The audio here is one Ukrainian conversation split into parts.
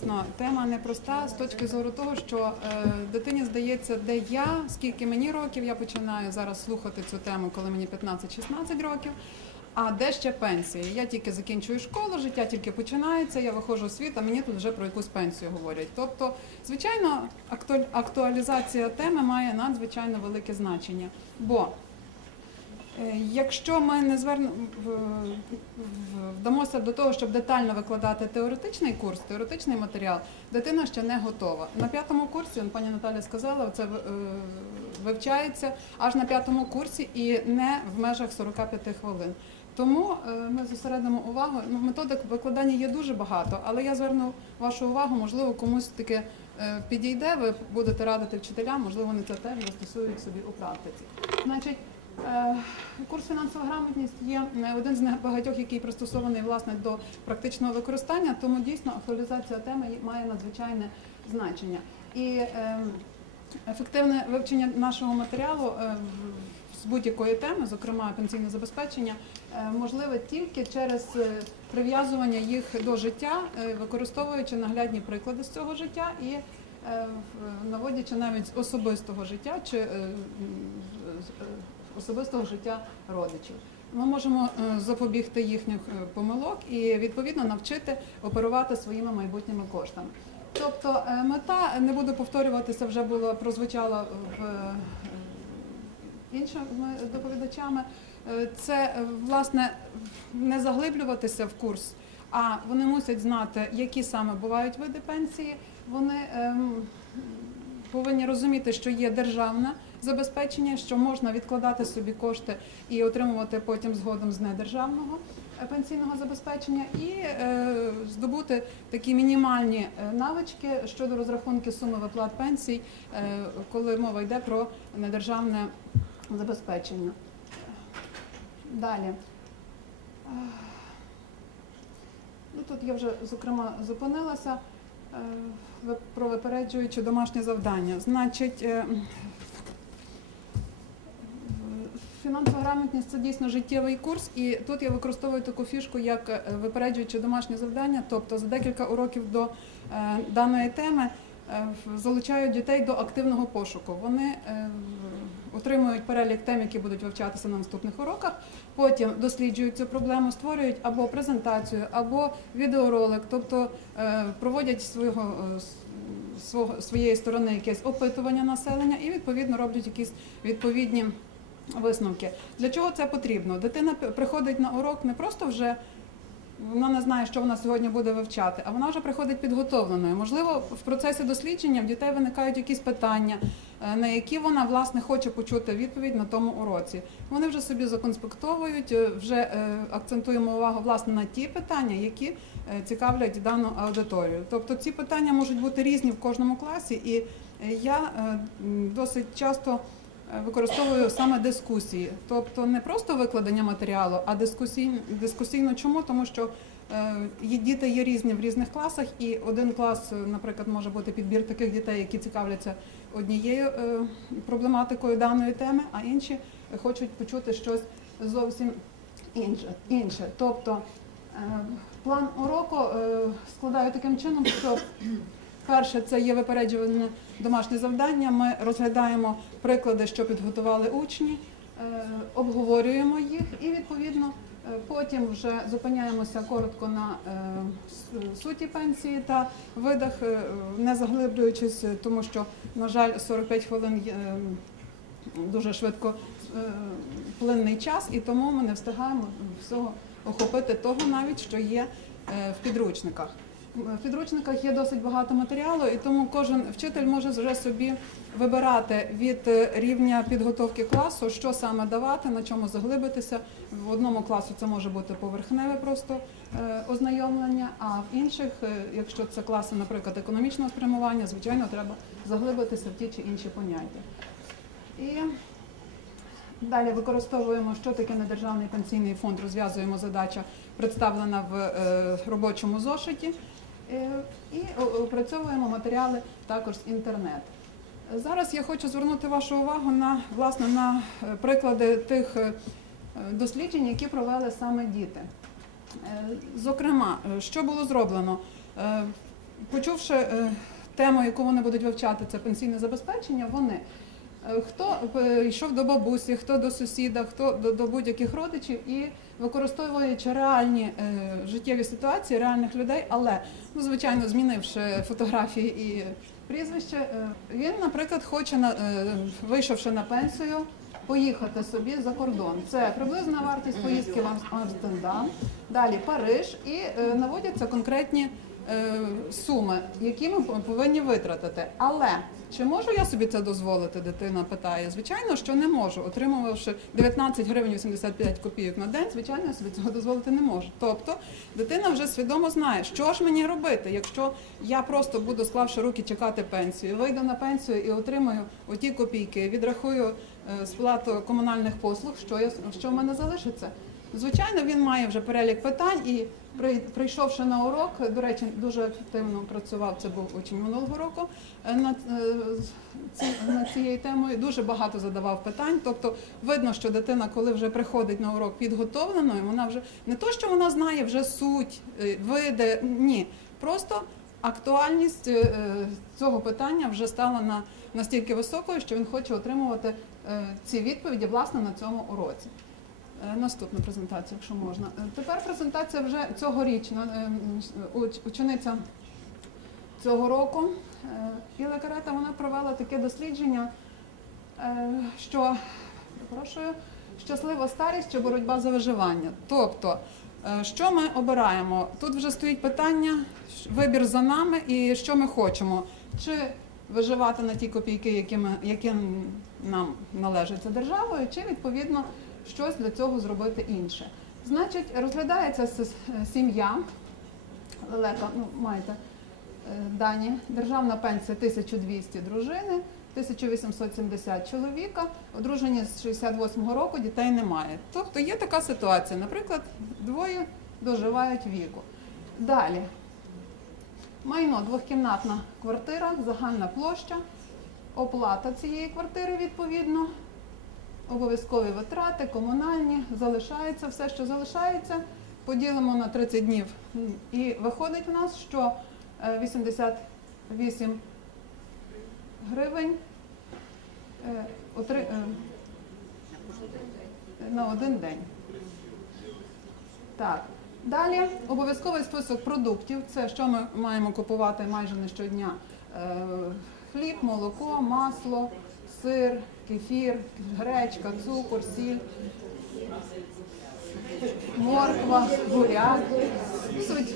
дійсно тема непроста з точки зору того, що е, дитині здається, де я, скільки мені років, я починаю зараз слухати цю тему, коли мені 15-16 років. А де ще пенсія? Я тільки закінчую школу, життя тільки починається, я виходжу в світ, а мені тут вже про якусь пенсію говорять. Тобто, звичайно, актуалізація теми має надзвичайно велике значення. Бо Якщо ми не звернемо вдамося до того, щоб детально викладати теоретичний курс, теоретичний матеріал, дитина ще не готова. На п'ятому курсі, пані Наталя сказала, це е, вивчається аж на п'ятому курсі і не в межах 45 хвилин. Тому е, ми зосередимо увагу. Ну, методик викладання є дуже багато, але я зверну вашу увагу, можливо, комусь таки е, підійде. Ви будете радити вчителям, можливо, вони це теж застосують собі у практиці. Значить, Е, Курс фінансова грамотність є е, один з небагатьох, який пристосований власне до практичного використання, тому дійсно актуалізація теми має надзвичайне значення. І е, ефективне вивчення нашого матеріалу е, з будь-якої теми, зокрема пенсійне забезпечення, е, можливе тільки через е, прив'язування їх до життя, е, використовуючи наглядні приклади з цього життя і е, наводячи навіть з особистого життя чи е, е, особистого життя родичів. Ми можемо е, запобігти їхніх е, помилок і відповідно навчити оперувати своїми майбутніми коштами. Тобто е, мета не буду повторюватися, вже була прозвучала в іншими доповідачами. Це власне не заглиблюватися в курс, а вони мусять знати, які саме бувають види пенсії. Вони ем, повинні розуміти, що є державне забезпечення, що можна відкладати собі кошти і отримувати потім згодом з недержавного е, пенсійного забезпечення, і е, здобути такі мінімальні е, навички щодо розрахунки суми виплат пенсій, коли мова йде про недержавне забезпечення. Далі. Ну, тут я вже зокрема зупинилася про випереджуючи домашнє завдання. Значить, фінансова грамотність це дійсно життєвий курс, і тут я використовую таку фішку, як е, випереджуючи домашнє завдання, тобто за декілька уроків до е, даної теми е, залучаю дітей до активного пошуку. Вони отримують перелік тем, які будуть вивчатися на наступних уроках. Потім досліджують цю проблему, створюють або презентацію, або відеоролик, тобто проводять свого своєї сторони якесь опитування населення і відповідно роблять якісь відповідні висновки. Для чого це потрібно? Дитина приходить на урок не просто вже. Вона не знає, що вона сьогодні буде вивчати, а вона вже приходить підготовленою. Можливо, в процесі дослідження в дітей виникають якісь питання, е, на які вона власне хоче почути відповідь на тому уроці. Вони вже собі законспектовують, е, вже е, акцентуємо увагу власне на ті питання, які цікавлять дану аудиторію. Тобто ці питання можуть бути різні в кожному класі, і я досить часто використовую саме дискусії, тобто не просто викладення матеріалу, а дискусійно. Дискусійно чому? Тому що е, діти є різні в різних класах, і один клас, е, наприклад, може бути підбір таких дітей, які цікавляться однією е, проблематикою даної теми, а інші хочуть почути щось зовсім інше. інше. Тобто план уроку складаю таким чином, що перше це є випереджуване домашнє завдання. Ми розглядаємо приклади, що підготували учні, е, обговорюємо їх і відповідно. е, Потім вже зупиняємося коротко на е, суті пенсії та видах, не заглиблюючись, тому що, на жаль, 45 хвилин е, дуже швидко плинний час, і тому ми не встигаємо всього охопити того навіть, що є в підручниках. В підручниках є досить багато матеріалу, і тому кожен вчитель може вже собі вибирати від е, рівня підготовки класу, що саме давати, на чому заглибитися. В одному класу це може бути поверхневе просто е, ознайомлення, а в інших, е, якщо це класи, наприклад, економічного спрямування, звичайно, треба заглибитися в ті чи інші поняття. І далі використовуємо, що таке недержавний пенсійний фонд, розв'язуємо задача, представлена в робочому зошиті. Е, І опрацьовуємо матеріали також з інтернету. Зараз я хочу звернути вашу увагу на власне на е, приклади тих е, досліджень, які провели саме діти. Зокрема, що було зроблено? Почувши тему, яку вони будуть вивчати, це пенсійне забезпечення, вони хто е, йшов до бабусі, хто до сусіда, хто до, до будь-яких родичів і використовуючи реальні е, життєві ситуації, реальних людей, але ну, звичайно, змінивши фотографії і прізвище, е, він, наприклад, хоче на е, вийшовши на пенсію. Поїхати собі за кордон. Це приблизна вартість поїздки в Амстердам, далі Париж, і е, наводяться конкретні е, суми, які ми повинні витратити. Але чи можу я собі це дозволити? Дитина питає. Звичайно, що не можу. Отримувавши 19 гривень 85 копійок на день, звичайно, я собі цього дозволити не можу. Тобто дитина вже свідомо знає, що ж мені робити, якщо я просто буду склавши руки чекати пенсію, вийду на пенсію і отримаю оті копійки, відрахую е, сплату комунальних послуг, що я що в мене залишиться. Звичайно, він має вже перелік питань і прийшовши на урок, до речі, дуже ефективно працював. Це був учень минулого року е, над е, над цією темою. Дуже багато задавав питань. Тобто, видно, що дитина, коли вже приходить на урок підготовленою, вона вже не то, що вона знає вже суть, е, види, ні, просто актуальність е, е, цього питання вже стала на настільки високою, що він хоче отримувати е, ці відповіді власне на цьому уроці. Е, Наступна презентація, якщо можна. Е, Тепер презентація вже цьогорічна. Е, Учениця цього року Іла Карета вона провела таке дослідження, що перепрошую, щаслива старість чи боротьба за виживання. Тобто, що ми обираємо? Тут вже стоїть питання, вибір за нами і що ми хочемо. Чи виживати на ті копійки, які, ми, які нам належать за державою, чи відповідно щось для цього зробити інше. Значить, розглядається сім'я. Лелека, ну маєте е, дані. Державна пенсія 1200 дружини, 1870 чоловіка, одружені з 68-го року, дітей немає. Тобто є така ситуація. Наприклад, двоє доживають віку. Далі. Майно двохкімнатна квартира, загальна площа, оплата цієї квартири відповідно, обов'язкові витрати, комунальні, залишається все, що залишається. Поділимо на 30 днів. І виходить в нас, що е, 88 гривень е, е, на один день. Так. Далі обов'язковий список продуктів. Це що ми маємо купувати майже не щодня. Е, Хліб, молоко, масло, сир, кефір, гречка, цукор, сіль, морква, буряк, суть.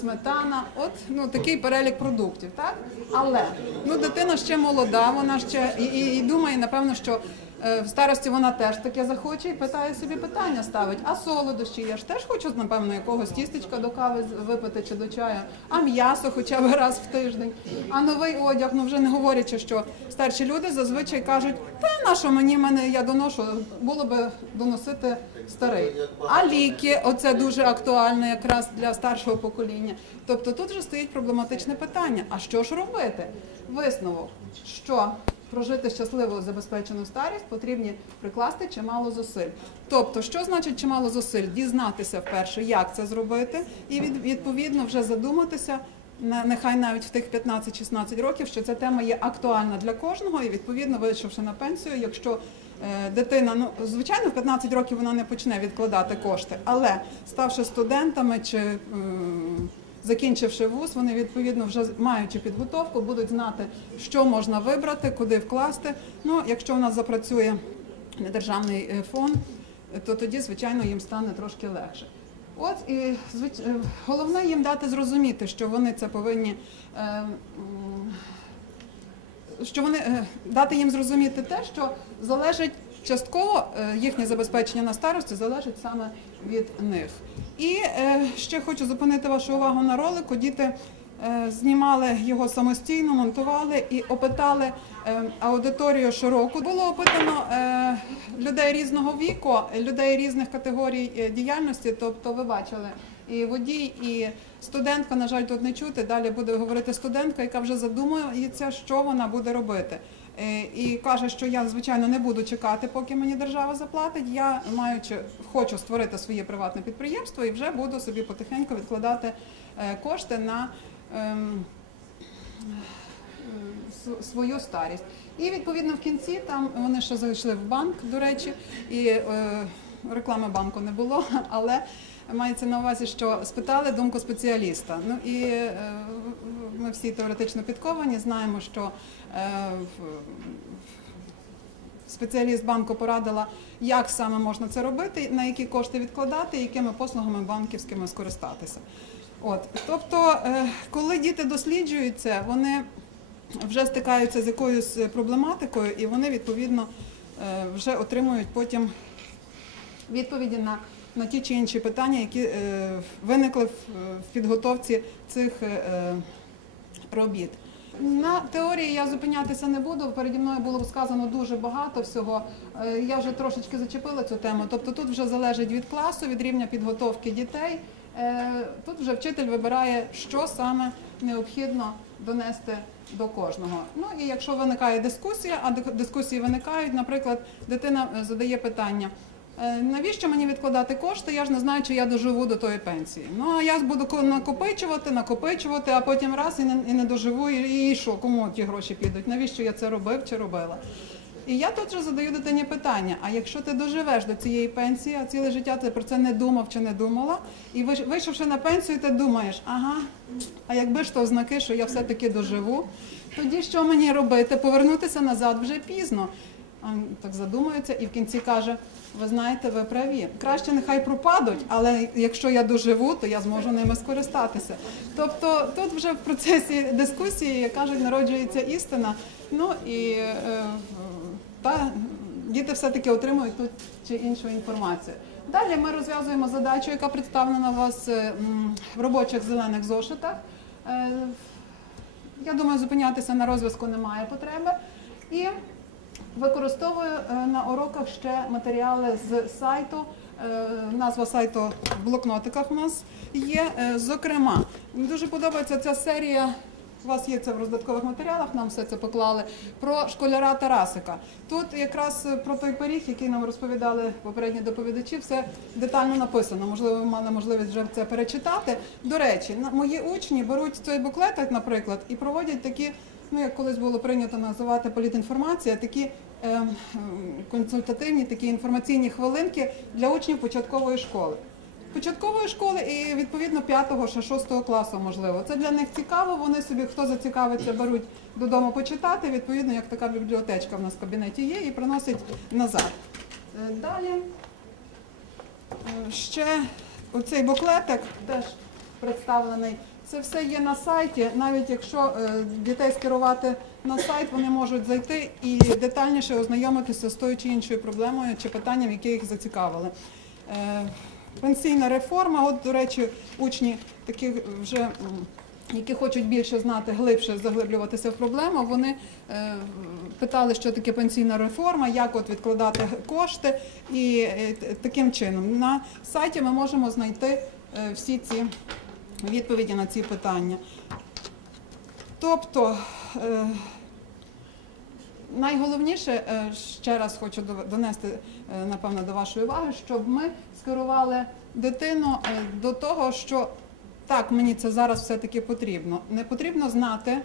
Сметана, от ну такий перелік продуктів, так? Але ну дитина ще молода, вона ще і, і, і думає, напевно, що в старості вона теж таке захоче і питає собі питання ставить. А солодощі я ж теж хочу, напевно, якогось тістечка до кави випити чи до чаю, а м'ясо хоча б раз в тиждень, а новий одяг, ну вже не говорячи, що старші люди зазвичай кажуть, та на що мені мене я доношу, було би доносити старий. А ліки, оце дуже актуально якраз для старшого покоління. Тобто тут вже стоїть проблематичне питання: а що ж робити? Висновок, що прожити щасливу забезпечену старість потрібні прикласти чимало зусиль. Тобто, що значить чимало зусиль? Дізнатися вперше, як це зробити, і від, відповідно вже задуматися. Нехай навіть в тих 15-16 років, що ця тема є актуальна для кожного, і відповідно вийшовши на пенсію, якщо е, дитина, ну звичайно, в 15 років вона не почне відкладати кошти, але ставши студентами чи закінчивши вуз, вони відповідно вже маючи підготовку, будуть знати, що можна вибрати, куди вкласти. Ну, якщо у нас запрацює недержавний е, фонд, то тоді, звичайно, їм стане трошки легше. От і е, головне їм дати зрозуміти, що вони це повинні. е, що вони е, дати їм зрозуміти те, що залежить частково е, їхнє забезпечення на старості залежить саме від них. І е, ще хочу зупинити вашу увагу на ролику. Діти е, знімали його самостійно, монтували і опитали аудиторію широку. Було опитано людей різного віку, людей різних категорій діяльності. Тобто, ви бачили і водій, і студентка, на жаль, тут не чути. Далі буде говорити студентка, яка вже задумується, що вона буде робити. Е, і каже, що я звичайно не буду чекати, поки мені держава заплатить. Я маючи хочу створити своє приватне підприємство і вже буду собі потихеньку відкладати е, кошти на. ем, свою старість. І відповідно в кінці там вони ще зайшли в банк, до речі, і е, реклами банку не було, але мається на увазі, що спитали думку спеціаліста. Ну і е, ми всі теоретично підковані, знаємо, що е, спеціаліст банку порадила, як саме можна це робити, на які кошти відкладати, якими послугами банківськими скористатися. От, тобто, е, коли діти досліджують це, вони вже стикаються з якоюсь проблематикою, і вони відповідно е, вже отримують потім відповіді на, на ті чи інші питання, які виникли в, підготовці цих робіт. На теорії я зупинятися не буду. Переді мною було сказано дуже багато всього. Е, Я вже трошечки зачепила цю тему. Тобто тут вже залежить від класу, від рівня підготовки дітей. Е, Тут вже вчитель вибирає, що саме необхідно донести до кожного. Ну і якщо виникає дискусія, а дискусії виникають, наприклад, дитина е, задає питання. «Е, Навіщо мені відкладати кошти? Я ж не знаю, чи я доживу до тої пенсії. Ну а я буду ко- накопичувати, накопичувати, а потім раз і не, і не доживу, і, і що, кому ті гроші підуть? Навіщо я це робив чи робила? І я тут же задаю дитині питання: а якщо ти доживеш до цієї пенсії, а ціле життя ти про це не думав чи не думала, і вийшовши на пенсію, ти думаєш, ага, а якби ж то ознаки, що я все-таки доживу, тоді що мені робити? Повернутися назад вже пізно. Так задумується і в кінці каже: ви знаєте, ви праві. Краще нехай пропадуть, але якщо я доживу, то я зможу ними скористатися. Тобто тут вже в процесі дискусії, як кажуть, народжується істина. Ну і е, та діти все-таки отримують ту чи іншу інформацію. Далі ми розв'язуємо задачу, яка представлена у вас е, в робочих зелених зошитах. Е, Я думаю, зупинятися на розв'язку немає потреби. І використовую е, на уроках ще матеріали з сайту. Е, Назва сайту в блокнотиках у нас є. Е, Зокрема, мені дуже подобається ця серія. У вас є це в роздаткових матеріалах, нам все це поклали про школяра Тарасика. Тут якраз про той пиріг, який нам розповідали попередні доповідачі, все детально написано. Можливо, ви мали можливість вже це перечитати. До речі, мої учні беруть цей буклетик, наприклад, і проводять такі, ну як колись було прийнято називати політінформація, такі ем, консультативні, такі інформаційні хвилинки для учнів початкової школи. Початкової школи і відповідно 5-го ще 6 класу, можливо. Це для них цікаво. Вони собі, хто зацікавиться, беруть додому почитати. Відповідно, як така бібліотечка в нас в кабінеті є, і приносять назад. Е, Далі е, ще оцей буклетик теж представлений. Це все є на сайті. Навіть якщо е, дітей скерувати на сайт, вони можуть зайти і детальніше ознайомитися з тою чи іншою проблемою чи питанням, які їх зацікавили. Е, Пенсійна реформа, от, до речі, учні такі вже. Які хочуть більше знати, глибше заглиблюватися в проблему, вони е, питали, що таке пенсійна реформа, як от відкладати кошти, і таким чином на сайті ми можемо знайти всі ці відповіді на ці питання. Тобто, е, найголовніше, е, ще раз хочу донести, е, напевно, до вашої уваги, щоб ми скерували дитину до того, що так, мені це зараз все-таки потрібно. Не потрібно знати